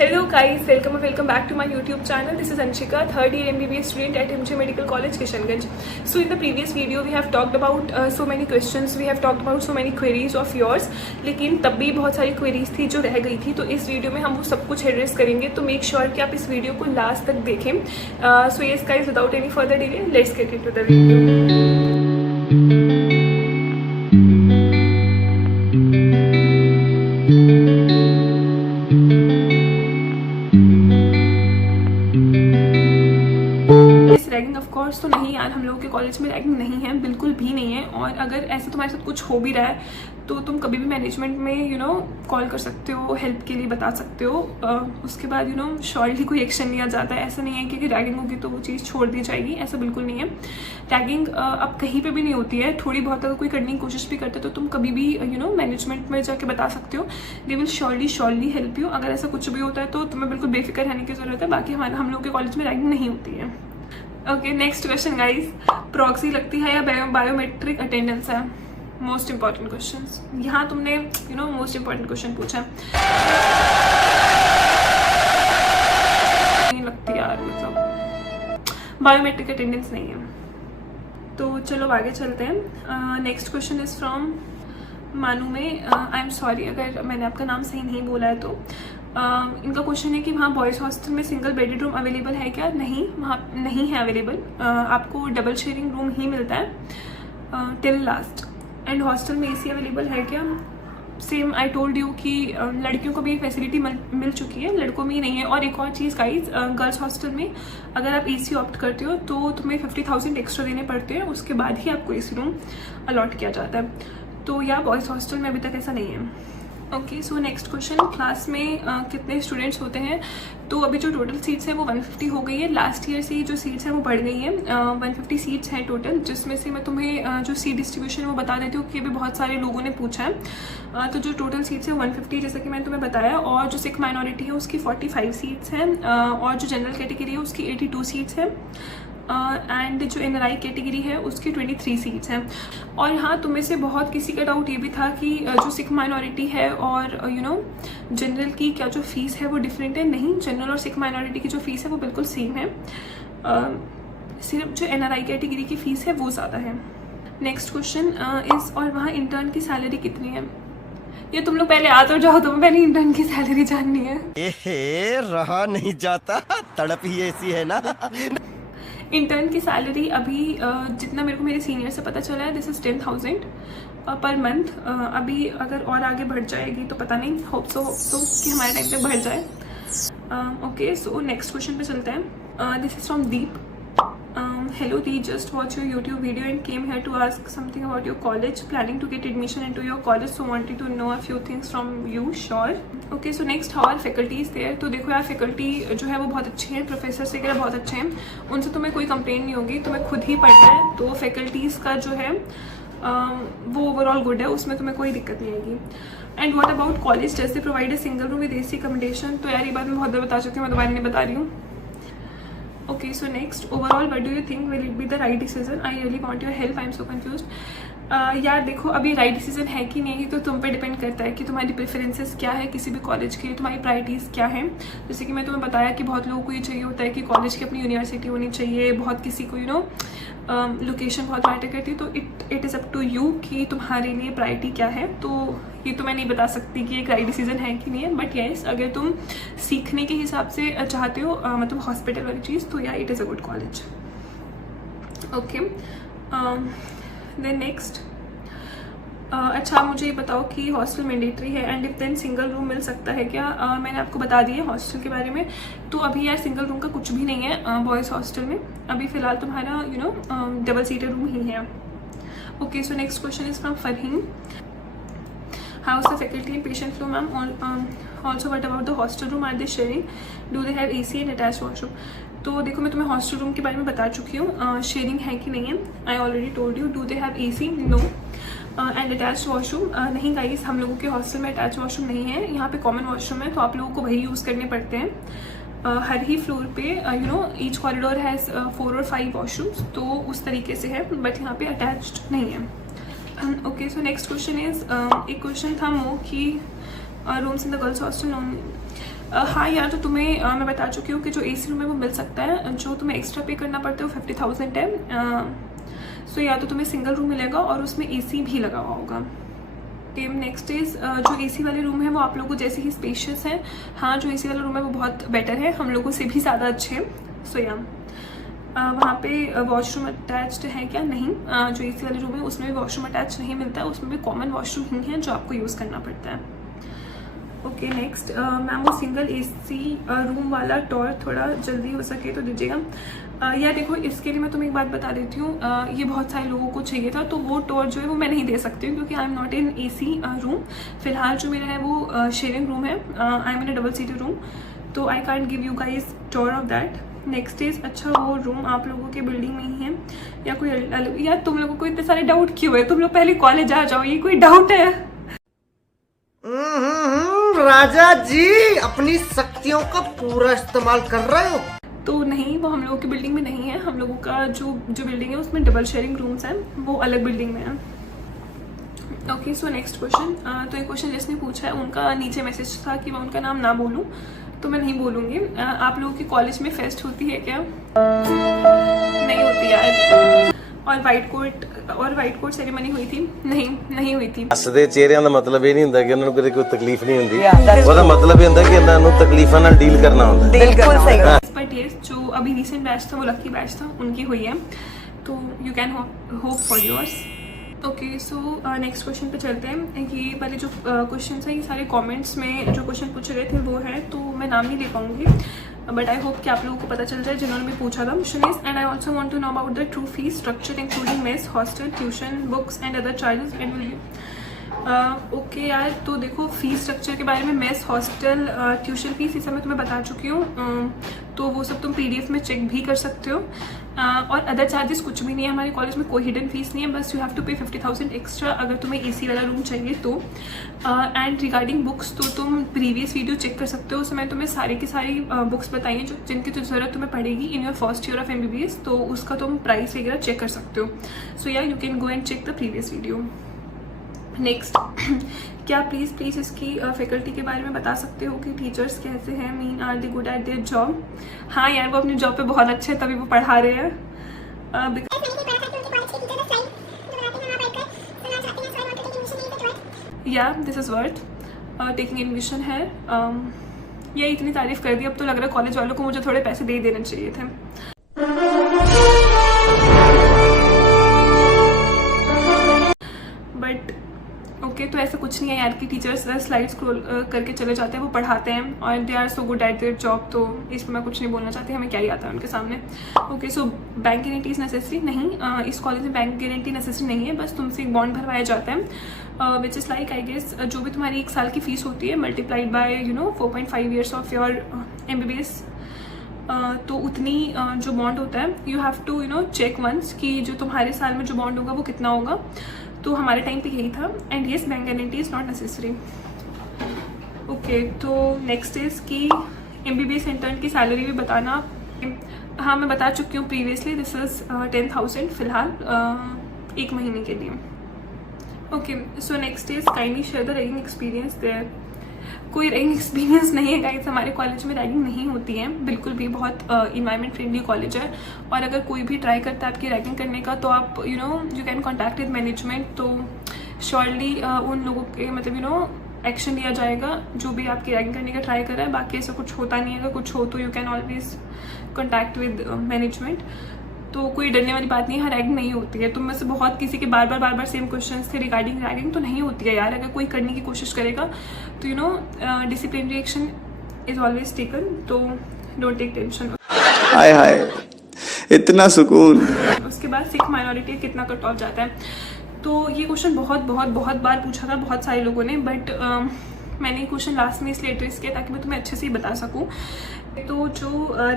Hello guys, welcome back to my YouTube channel. This is Anshika, third year MBBS student at MJ Medical College, Kishanganj. So in the previous video we have talked about so many questions, we have talked about so many queries of yours. लेकिन तब भी बहुत सारी queries थी जो रह गई थी, तो इस वीडियो में हम वो सब कुछ एड्रेस करेंगे. तो मेक श्योर कि आप इस वीडियो को लास्ट तक देखें. So yes guys, without any further delay, let's get into the video. Ragging of course तो नहीं यार, हम लोगों के कॉलेज में रैगिंग नहीं है, बिल्कुल भी नहीं है. और अगर ऐसा तुम्हारे साथ कुछ हो भी रहा है तो तुम कभी भी मैनेजमेंट में कॉल कर सकते हो, हेल्प के लिए बता सकते हो. उसके बाद श्योरली कोई एक्शन लिया जाता है. ऐसा नहीं है कि रैगिंग होगी तो वो चीज़ छोड़ दी जाएगी, ऐसा बिल्कुल नहीं है. रैगिंग अब कहीं पे भी नहीं होती है. थोड़ी बहुत अगर कोई करने की कोशिश भी करते तो तुम कभी भी मैनेजमेंट में जाके बता सकते हो. They will surely help you. अगर ऐसा कुछ भी होता है तो तुम्हें बिल्कुल बेफिक्र रहने की जरूरत है. बाकी हम लोग के कॉलेज में रैगिंग नहीं होती है. Okay, next question guys, proxy लगती है या बायोमेट्रिक अटेंडेंस है? Most important question. यहाँ तुमने मोस्ट इंपॉर्टेंट क्वेश्चन पूछा. नहीं लगती यार, मतलब बायोमेट्रिक अटेंडेंस नहीं है. तो चलो आगे चलते हैं. नेक्स्ट क्वेश्चन इज फ्रॉम मानू में. आई एम सॉरी अगर मैंने आपका नाम सही नहीं बोला है. तो इनका क्वेश्चन है कि वहाँ बॉयज़ हॉस्टल में सिंगल बेडेड रूम अवेलेबल है क्या? नहीं, वहाँ नहीं है अवेलेबल. आपको डबल शेयरिंग रूम ही मिलता है टिल लास्ट. एंड हॉस्टल में एसी अवेलेबल है क्या? सेम आई टोल्ड यू कि लड़कियों को भी एक फैसिलिटी मिल चुकी है, लड़कों में ही नहीं है. और एक और चीज़ गाइज, गर्ल्स हॉस्टल में अगर आप एसी ऑप्ट करते हो तो तुम्हें 50,000 एक्स्ट्रा देने पड़ते हैं. उसके बाद ही आपको एसी रूम अलॉट किया जाता है. तो या बॉयज़ हॉस्टल में अभी तक ऐसा नहीं है. Okay, so next question, class में कितने स्टूडेंट्स होते हैं? तो अभी जो टोटल सीट्स है वो 150 हो गई है. लास्ट ईयर से ही जो सीट्स है वो बढ़ गई हैं. 150 सीट्स हैं टोटल, जिसमें से मैं तुम्हें जो सीट डिस्ट्रीब्यूशन है वो बता देती हूँ कि अभी बहुत सारे लोगों ने पूछा है. तो जो टोटल सीट्स है 150, जैसा कि मैंने तुम्हें बताया. और जो सिख माइनॉरिटी है उसकी 45 सीट्स हैं. और जो जनरल कैटेगरी है उसकी 82 सीट्स हैं. एंड जो NRI कैटेगरी है उसकी 23 सीट्स हैं. और हाँ, तुम्हें से बहुत किसी का डाउट ये भी था कि जो सिख माइनॉरिटी है और जनरल की क्या जो फीस है वो डिफरेंट है. नहीं, जनरल और सिख माइनॉरिटी की जो फीस है वो बिल्कुल सेम है. सिर्फ जो NRI कैटेगरी की फ़ीस है वो ज़्यादा है. नेक्स्ट क्वेश्चन इज़, और वहाँ इंटर्न की सैलरी कितनी है? ये तुम लोग पहले आ तो जाओ, तुम्हें पहले इंटर्न की सैलरी जाननी है. रहा नहीं जाता, तड़प ही ऐसी है ना. इंटर्न की सैलरी अभी जितना मेरे को मेरे सीनियर से पता चला है, दिस इज़ 10,000 पर मंथ. अभी अगर और आगे बढ़ जाएगी तो पता नहीं, होप सो कि हमारे टाइम पे बढ़ जाए. ओके, सो नेक्स्ट क्वेश्चन पे चलते हैं. This is from Deep. Hello Dee, just watch your YouTube video and came here to ask something about your college. Planning to get admission into your college, so wanted to know a few things from you. Sure. Okay, so next, how are faculties there? तो देखो यार, faculty जो है वो बहुत अच्छे हैं, professors वगैरह बहुत अच्छे हैं. उनसे तुम्हें कोई कंप्लेंट नहीं होगी, तुम्हें खुद ही पढ़ना है. तो फैकल्टीज़ का जो है वो ओवरऑल गुड है, उसमें तुम्हें कोई दिक्कत नहीं आएगी. And what about college, does they provide a single room with AC accommodation? तो यार ये बात मैं बहुत बार बता चुकी हूँ, मैं दोबारा नहीं बता रही हूँ. Okay, so next, overall what do you think, will it be the right decision? I really want your help, I am so confused. यार देखो, अभी राइट डिसीजन है कि नहीं तो तुम पे डिपेंड करता है कि तुम्हारी प्रेफरेंसेस क्या है किसी भी कॉलेज के, तुम्हारी प्रायोरिटीज़ क्या है. जैसे कि मैं तुम्हें बताया कि बहुत लोगों को ये चाहिए होता है कि कॉलेज की अपनी यूनिवर्सिटी होनी चाहिए. बहुत किसी को लोकेशन बहुत मैटर करती है. तो it is up to you कि तुम्हारे लिए प्रायोरिटी क्या है. तो ये तो मैं नहीं बता सकती कि एक राइट डिसीजन है कि नहीं है. बट येस, अगर तुम सीखने के हिसाब से चाहते हो मतलब हॉस्पिटल वाली चीज़, तो या it is a good college. Okay, then next, अच्छा मुझे ये बताओ कि हॉस्टल मैंडेटरी है and if then single room मिल सकता है क्या? मैंने आपको बता दिया हॉस्टल के बारे में. तो अभी यार सिंगल रूम का कुछ भी नहीं है बॉयज़ हॉस्टल में. अभी फ़िलहाल तुम्हारा डबल सीटेड रूम ही है. Okay, so next question is from Farheen. How is the faculty and patient flow ma'am? Also what about the hostel room, are they sharing? Do they have AC and attached washroom? तो देखो, मैं तुम्हें hostel room के बारे में बता चुकी हूँ. शेयरिंग है कि नहीं है, I already told you. Do they have AC? No. And attach washroom? नहीं गाइस, हम लोगों के हॉस्टल में अटैच वॉशरूम नहीं है. यहाँ पे कॉमन वॉशरूम है, तो आप लोगों को वही यूज़ करने पड़ते हैं. हर ही फ्लोर पे ईच कॉरिडोर हैज़ 4 और 5 वॉशरूम्स, तो उस तरीके से है. बट यहाँ पे अटैच्ड नहीं है. Okay, so next question is, एक क्वेश्चन था मो कि rooms in the girls hostel. हाँ यार, तो तुम्हें मैं बता चुकी हूँ कि जो AC रूम है वो मिल सकता है। जो तुम्हें एक्स्ट्रा पे करना पड़ता है वो 50,000 है। सो या तो तुम्हें सिंगल रूम मिलेगा और उसमें AC भी लगा हुआ होगा। नेक्स्ट इज जो AC वाले रूम है वो आप लोगों को जैसे ही स्पेशियस है। हाँ, जो AC वाला रूम है वो बहुत बेटर है, हम लोगों से भी ज़्यादा अच्छे हैं। सो या वहाँ पे वॉशरूम अटैच्ड है क्या? नहीं। जो AC वाले रूम है उसमें भी वॉशरूम अटैच नहीं मिलता है, उसमें भी कॉमन वॉशरूम ही है जो आपको यूज़ करना पड़ता है। ओके नेक्स्ट, मैम वो सिंगल AC रूम वाला टॉर थोड़ा जल्दी हो सके तो दीजिएगा। यार देखो, इसके लिए मैं तुम्हें एक बात बता देती हूँ, ये बहुत सारे लोगों को चाहिए था, तो वो टॉर जो है वो मैं नहीं दे सकती हूँ क्योंकि I am not in AC room. फिलहाल जो मेरा है वो शेयरिंग रूम है, I am in a double seated room, तो I can't give you guys tour of that. Next is, अच्छा वो रूम आप लोगों के बिल्डिंग में ही है या कोई अलग? यार तुम लोगों को इतने सारे डाउट क्यों है? तुम लोग पहले कॉलेज आ जाओ, ये कोई डाउट है? राजा जी अपनी शक्तियों का पूरा इस्तेमाल कर रहे हो। तो नहीं, वो हम लोगों की बिल्डिंग में नहीं है। हम लोगों का जो बिल्डिंग है उसमें डबल शेयरिंग रूम्स हैं, वो अलग बिल्डिंग में है। Okay so next question. तो ये क्वेश्चन जिसने पूछा है उनका नीचे मैसेज था कि मैं उनका नाम ना बोलूं, तो मैं नहीं बोलूँगी। आप लोगों की कॉलेज में फेस्ट होती है क्या? नहीं होती यार। और वाइट कोट सेरेमनी हुई थी? नहीं हुई थी। ਹੱਸਦੇ ਚਿਹਰਿਆਂ ਦਾ ਮਤਲਬ ਇਹ ਨਹੀਂ ਹੁੰਦਾ ਕਿ ਉਹਨਾਂ ਨੂੰ ਕਦੇ ਕੋਈ ਤਕਲੀਫ ਨਹੀਂ ਹੁੰਦੀ, ਉਹਦਾ ਮਤਲਬ ਇਹ ਹੁੰਦਾ ਕਿ ਇਹਨਾਂ ਨੂੰ ਤਕਲੀਫਾਂ ਨਾਲ ਡੀਲ ਕਰਨਾ ਹੁੰਦਾ। बिल्कुल सही। बट ये जो अभी रिसेंट बैच था वो लकी बैच था, उनकी हुई है, तो you can hope for yours. Okay so next question पे चलते हैं। ये वाले जो क्वेश्चन है ये सारे कमेंट्स में जो क्वेश्चन पूछे गए थे वो है, तो मैं नाम नहीं ले पाऊंगी, बट आई होप कि आप लोगों को पता चल जाए जिन्होंने भी पूछा था। Question is, and I also want to know about the true fees structure including mess, hostel, tuition, books and other charges and will you. Okay यार, तो देखो फीस स्ट्रक्चर के बारे में, मेस, हॉस्टल, ट्यूशन फीस ये सब मैं तुम्हें बता चुकी हूँ, तो वो सब तुम PDF में चेक भी कर सकते हो। और अदर चार्जेस कुछ भी नहीं है हमारे कॉलेज में, कोई हिडन फीस नहीं है, बस यू हैव टू पे 50,000 एक्स्ट्रा अगर तुम्हें AC वाला रूम चाहिए तो। एंड रिगार्डिंग बुक्स, तो तुम प्रीवियस वीडियो चेक कर सकते हो, उसमें मैंने तुम्हें सारी की सारी बुक्स बताई हैं जो जिनकी तो ज़रूरत तुम्हें पड़ेगी in your first year of MBBS, तो उसका तुम प्राइस वगैरह चेक कर सकते हो। सो या you can go and check the previous video. Next, क्या प्लीज़ इसकी फैकल्टी के बारे में बता सकते हो कि टीचर्स कैसे हैं, mean are they good at their job? हाँ यार, वो अपनी जॉब पे बहुत अच्छे हैं, तभी वो पढ़ा रहे हैं। या this is worth taking admission है। ये इतनी तारीफ कर दी, अब तो लग रहा है कॉलेज वालों को मुझे थोड़े पैसे दे देने चाहिए थे। बट ओके, तो ऐसा कुछ नहीं है यार कि टीचर्स स्लाइड स्क्रॉल करके चले जाते हैं, वो पढ़ाते हैं और they are so good at their job, तो इसमें मैं कुछ नहीं बोलना चाहती, हमें क्या ही आता है उनके सामने। Okay so bank guarantee is necessary? नहीं, इस कॉलेज में बैंक गारंटी नेसेसरी नहीं है, बस तुमसे एक बॉन्ड भरवाया जाता है which is like I guess जो भी तुम्हारी 1 साल की फीस होती है multiplied by 4.5 years of your MBBS, तो उतनी जो बॉन्ड होता है you have to check once कि जो तुम्हारे साल में जो बॉन्ड होगा वो कितना होगा, तो हमारे टाइम पे यही था। And yes, bank guarantee is not necessary. Okay, तो नेक्स्ट इज़ कि MBBS इंटर्न की सैलरी भी बताना। हाँ, मैं बता चुकी हूँ प्रीवियसली, दिस इज़ 10,000 फिलहाल 1 महीने के लिए। Okay so next is kindly share the ragging experience there. कोई रैगिंग एक्सपीरियंस नहीं है गाइस, हमारे कॉलेज में रैगिंग नहीं होती है बिल्कुल भी, बहुत इन्वायरमेंट फ्रेंडली कॉलेज है। और अगर कोई भी ट्राई करता है आपकी रैगिंग करने का तो आप you can contact with management, तो श्योरली उन लोगों के मतलब एक्शन लिया जाएगा जो भी आपकी रैगिंग करने का ट्राई कर रहा है। बाकी ऐसा कुछ होता नहीं है, अगर कुछ हो तो you can always contact with management, तो कोई डरने वाली बात नहीं है। रैगिंग नहीं होती है। तुम में से बहुत किसी के बार बार सेम क्वेश्चंस थे रिगार्डिंग रैगिंग, तो नहीं होती है यार। अगर कोई करने की कोशिश करेगा तो disciplinary action is always taken, तो डोंट टेक टेंशन। हाय हाय, इतना सुकून। उसके बाद सिख माइनॉरिटी कितना कट ऑफ जाता है, तो ये क्वेश्चन बहुत बार पूछा था बहुत सारे लोगों ने, बट मैंने क्वेश्चन लास्ट में इसलिए एड्रेस किया ताकि मैं तुम्हें अच्छे से ही बता सकूं। तो जो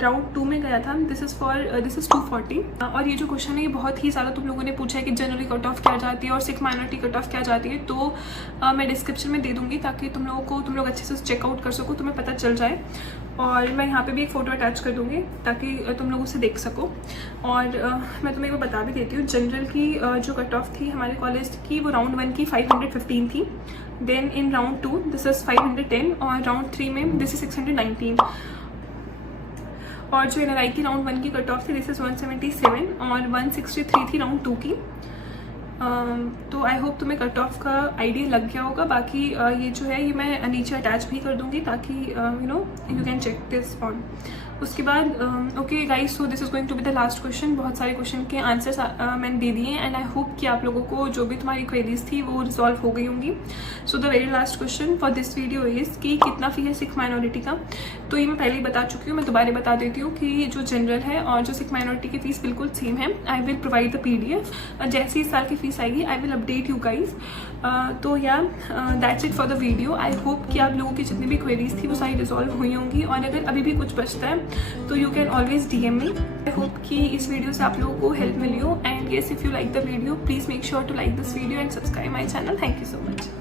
राउंड 2 में गया था, दिस इज़ 240, और ये जो क्वेश्चन है ये बहुत ही ज़्यादा तुम लोगों ने पूछा है कि जनरली कट ऑफ क्या जाती है और सिख माइनॉरिटी कट ऑफ क्या जाती है, तो मैं डिस्क्रिप्शन में दे दूँगी ताकि तुम लोग अच्छे से चेकआउट कर सको, तुम्हें पता चल जाए। और मैं यहाँ पे भी एक फ़ोटो अटैच कर दूँगी ताकि तुम लोग उसे देख सको। और मैं तुम्हें वो बता भी देती हूँ, जनरल की जो कट ऑफ थी हमारे कॉलेज की वो राउंड 1 की 515 थी, then in round 2 this is 510 और राउंड 3 में दिस इज 619 और जो NRI की राउंड 1 की कट ऑफ थी दिस इज़ 177 और 163 थी राउंड 2 की। तो आई होप तुम्हें कट ऑफ का आइडिया लग गया होगा। बाकी ये जो है ये मैं नीचे अटैच भी कर दूंगी ताकि you can check this on. उसके बाद okay guys, so this is going to be the last question. बहुत सारे क्वेश्चन के आंसर्स मैंने दे दिए एंड आई होप कि आप लोगों को जो भी तुम्हारी क्वेरीज थी वो रिजॉल्व हो गई होंगी। So the very last question for this video is कि कितना फी है सिख माइनॉरिटी का। तो ये मैं पहले ही बता चुकी हूँ, मैं दोबारा बता देती हूँ कि जो जनरल है और जो सिख माइनॉरिटी की फीस बिल्कुल सेम है। I will provide the PDF जैसे इस साल की फीस आएगी I will update you guys. तो या that's it for the video. I hope कि आप लोगों की जितनी भी क्वेरीज थी वो सारी रिजॉल्व हुई होंगी और अगर अभी भी कुछ बचता है तो you can always DM me. I hope कि इस वीडियो से आप लोगों को हेल्प मिली हो and yes if you like the video please make sure to like this video and subscribe my channel. Thank you so much.